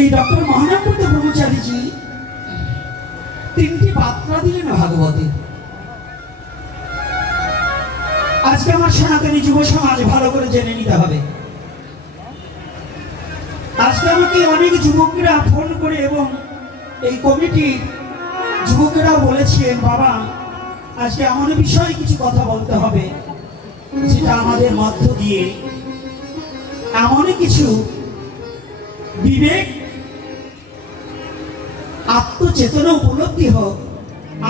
এই ডক্টর মহানন্দ ব্রহ্মচারীজি তিনটি বার্তা দিলেন ভাগবতে। আজকে আমার সনাতনী যুব সমাজ ভালো করে জেনে নিতে হবে। আজকে আমাকে অনেক যুবকরা ফোন করে এবং এই কমিটির যুবকেরা বলেছেন, বাবা আজকে এমন বিষয়ে কিছু কথা বলতে হবে যেটা আমাদের মধ্য দিয়ে এমন কিছু বিবেক আত্মচেতনা উপলব্ধি হোক,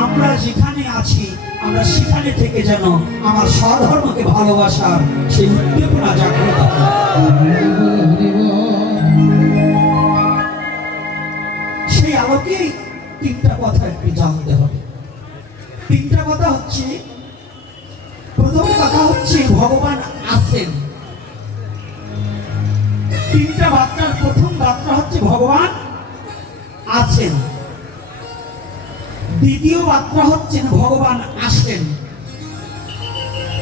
আমরা যেখানে আছি আমরা সেখানে থেকে যেন আমার স্বধর্মকে ভালোবাসার সেই উদ্দীপনা জাগ্রত হয়। সেই আলোকেই তিনটা কথা একটু জানতে হবে। তিনটা কথা হচ্ছে, প্রথম কথা হচ্ছে ভগবান আছেন। তিনটা বার্তার প্রথম বার্তা হচ্ছে ভগবান আছেন। দ্বিতীয় বার্তা হচ্ছে ভগবান আসেন।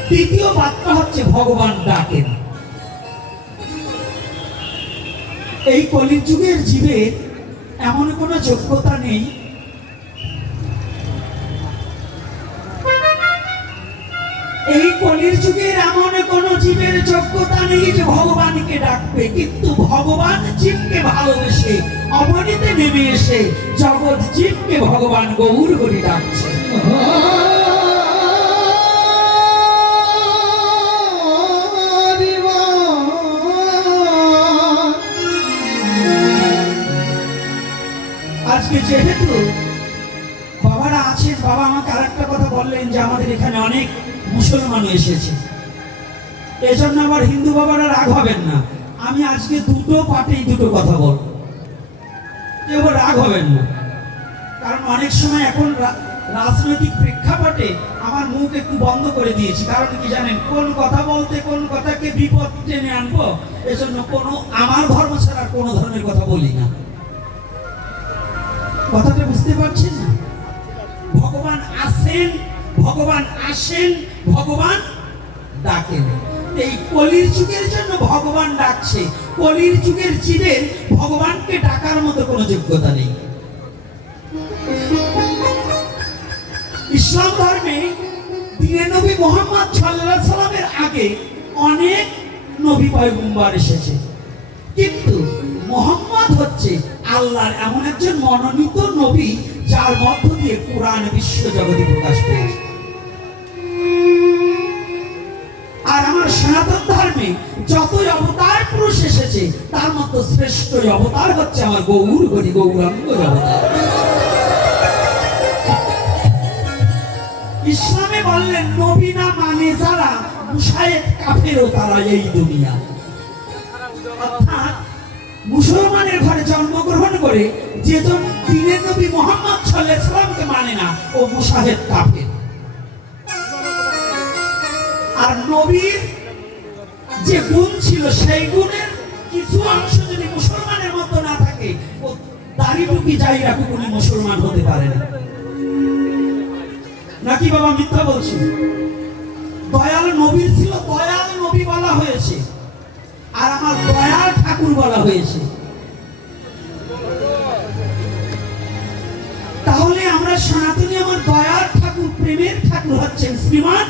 তৃতীয় বার্তা হচ্ছে ভগবান ডাকেন। এই কলিযুগের জীবের এমন কোনো যোগ্যতা নেই এই কলির যুগের এমন কোন জীবের যোগ্যতা নেই যে ভগবানকে ডাকবে, কিন্তু ভগবান জীবকে ভালোবেসে অবনীতে নেমে এসে জগৎ জীবকে ভগবান গৌর হরি ডাকছে। আজকে যেহেতু বাবারা আছেন, বাবা আমাকে আরেকটা কথা বললেন যে আমাদের এখানে অনেক মুসলমান এসেছে, এজন্য আবার হিন্দু বাবারা রাগ হবেন না। আমি আজকে দুটো পার্টেই দুটো কথা বলবো, কেউ রাগ হবেন না। কারণ অনেক সময় এখন রাজনৈতিক প্রেক্ষাপটে আমার মুখ একটু বন্ধ করে দিয়েছি। কারণ কি জানেন, কোন কথা বলতে কোন কথাকে বিপদ টেনে আনবো, এজন্য কোনো আমার ধর্ম ছাড়া কোনো ধর্মের কথা বলি না। কথাটা বুঝতে পারছেন না? ভগবান আসেন, ভগবান আসেন, ভগবান ডাকেন। এই কলির যুগের জন্য ভগবান ডাকছে। কলির যুগের জীবের ভগবানকে ডাকার মতো কোনো যোগ্যতা নেই। ইসলাম ধর্মে দিনে নবী মুহাম্মদ সাল্লাল্লাহু আলাইহি সাল্লামের আগে অনেক নবী পয়গম্বর এসেছে, কিন্তু মুহাম্মদ হচ্ছে আল্লাহর এমন একজন মনোনীত নবী যার মধ্য দিয়ে কোরআন বিশ্ব জগতে প্রকাশ পেয়েছে। আর আমার সনাতন ধর্মে যতই অবতার পুরুষ এসেছে তার মধ্যে শ্রেষ্ঠ অবতার হচ্ছে আমার গৌর হরি গৌরাঙ্গ অবতার। ইসলামে বললেন নবী না মানে যারা মুশায়েত কাফেরও তারা এই দুনিয়া। অর্থাৎ মুসলমানের ঘরে জন্মগ্রহণ করে যেজন দিনের নবী মুহাম্মদ সাল্লাল্লাহু আলাইহি সাল্লামকে মানে না, ও মুশাহেদ কাফের। আর নবীর যে গুণ ছিল সেই গুণের কিছু অংশ যদি মুসলমানের মধ্যে না থাকে, ও দাড়ি টুপি যাই রাখুক উনি মুসলমান হতে পারে না। নাকি বাবা মিথ্যা বলছি? দয়াল নবীর ছিল দয়াল নবী বলা হয়েছে, আর আমার দয়াল ঠাকুর বলা হয়েছে। তাহলে আমরা সনাতনী আমার দয়াল ঠাকুর, প্রেমের ঠাকুর হচ্ছেন শ্রীমান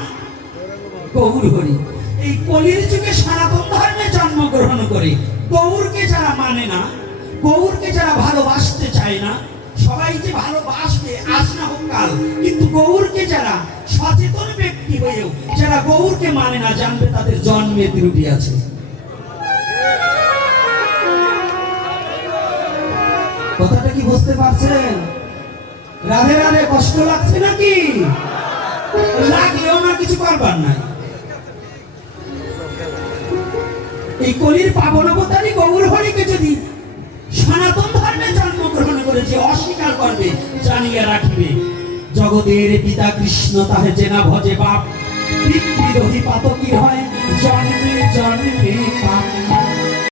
গৌর হরি। এই কলির যুগে সনাতন ধর্মে জন্মগ্রহণ করে গৌরকে যারা মানে না, গৌরকে যারা ভালোবাসতে চায় না, সবাই যে ভালোবাসবে আজ না হোক কাল, কিন্তু গৌরকে যারা সচেতন ব্যক্তি হয়েও যারা গৌরকে মানে না, জানবে তাদের জন্মে ত্রুটি আছে। কথাটা কি বুঝতে পারছেন? রাধে রাধে। কষ্ট লাগছে নাকি? লাগলেও না কিছু করবার নাই। এই কলির পাবন অবতারী গৌর হরিকে যদি সনাতন ধর্মে জন্মগ্রহণ করে যে অস্বীকার করবে, জানিয়ে রাখিবে জগতের পিতা কৃষ্ণ তাহে জেনা ভজে বাপ, পিতৃদোহী পাতকী হয় জন্মে জন্মে পাপ।